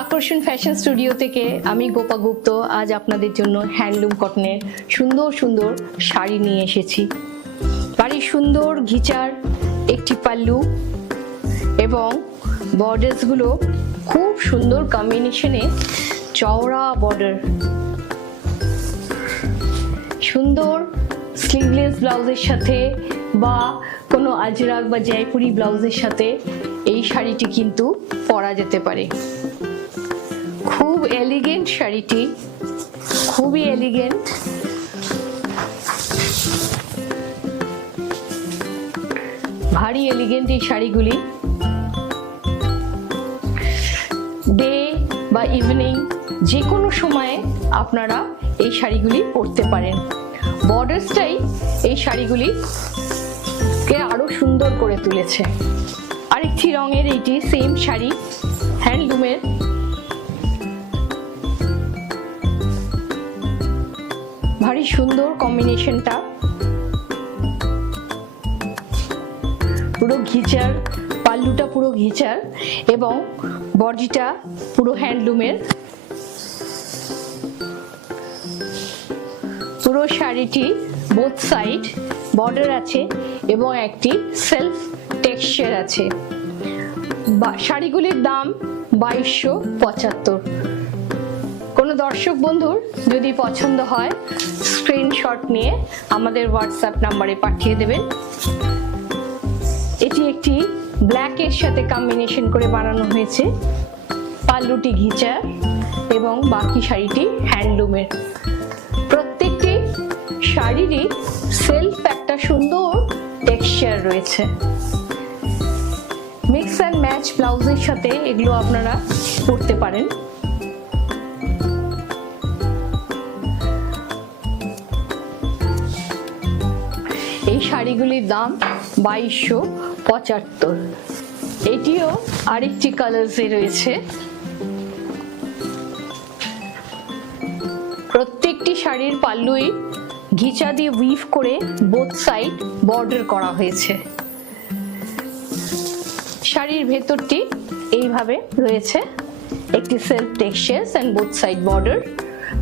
আকর্ষণ fashion studio থেকে আমি গোপা গুপ্ত আজ আপনাদের জন্য হ্যান্ডলুম কটনের সুন্দর সুন্দর শাড়ি নিয়ে এসেছি। বাড়ি সুন্দর ঘিচার একটি পাল্লু এবং বর্ডার্সগুলো খুব সুন্দর কম্বিনেশনে, চওড়া বর্ডার, সুন্দর স্লিভলেস ব্লাউজের সাথে বা কোনো আজরাক বা জয়পুরি ব্লাউজের সাথে এই শাড়িটি কিন্তু পরা যেতে পারে। খুব এলিগেন্ট শাড়িটি, খুবই এলিগেন্ট। ভারী এলিগেন্ট এই শাড়িগুলি। ডে বা ইভিনিং যে কোনো সময়ে আপনারা এই শাড়িগুলি পরতে পারেন। বর্ডার্সটাই এই শাড়িগুলিকে আরো সুন্দর করে তুলেছে। আরেকটি রঙের এইটি সেম শাড়ি, হ্যান্ডলুমের। ভারী সুন্দর কম্বিনেশনটা, পুরো ঘিচার, পাল্লুটা পুরো ঘিচার এবং বডিটা পুরো হ্যান্ডলুমের। পুরো শাড়িটি বোথ সাইড বর্ডার আছে এবং একটি সেলফ টেক্সচার আছে। শাড়িগুলির দাম 2275। কোনো দর্শক বন্ধুর যদি পছন্দ হয় স্ক্রিনশট নিয়ে আমাদের হোয়াটসঅ্যাপ নাম্বারে পাঠিয়ে দেবেন। এটি একটি ব্ল্যাকের সাথে কম্বিনেশন করে বানানো হয়েছে। পাল্লুটি ঘিচার এবং বাকি শাড়িটি হ্যান্ডলুমের। প্রত্যেকটি শাড়িরই সেলফ একটা সুন্দর টেক্সচার রয়েছে। মিক্স অ্যান্ড ম্যাচ ব্লাউজের সাথে এগুলো আপনারা পরতে পারেন। এই শাড়িগুলির দাম 2275। এটিও আরেকটি কালার্সে রয়েছে। প্রত্যেকটি শাড়ির পাল্লুই ঘিচা দিয়ে উইভ করে বোথ সাইড বর্ডার করা হয়েছে। শাড়ির ভেতরটি এইভাবে রয়েছে, একটি self texture and both side border.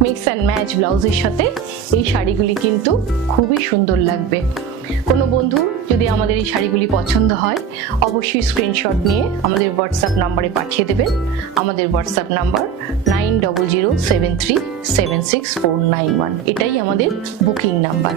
Mix and match ব্লাউজের সাথে এই শাড়িগুলি কিন্তু খুবই সুন্দর লাগবে। কোনো বন্ধু যদি আমাদের এই শাড়িগুলি পছন্দ হয় অবশ্যই স্ক্রিনশট নিয়ে আমাদের হোয়াটসঅ্যাপ নাম্বারে পাঠিয়ে দেবেন। আমাদের হোয়াটসঅ্যাপ নাম্বার 9007376491। এটাই আমাদের বুকিং নাম্বার।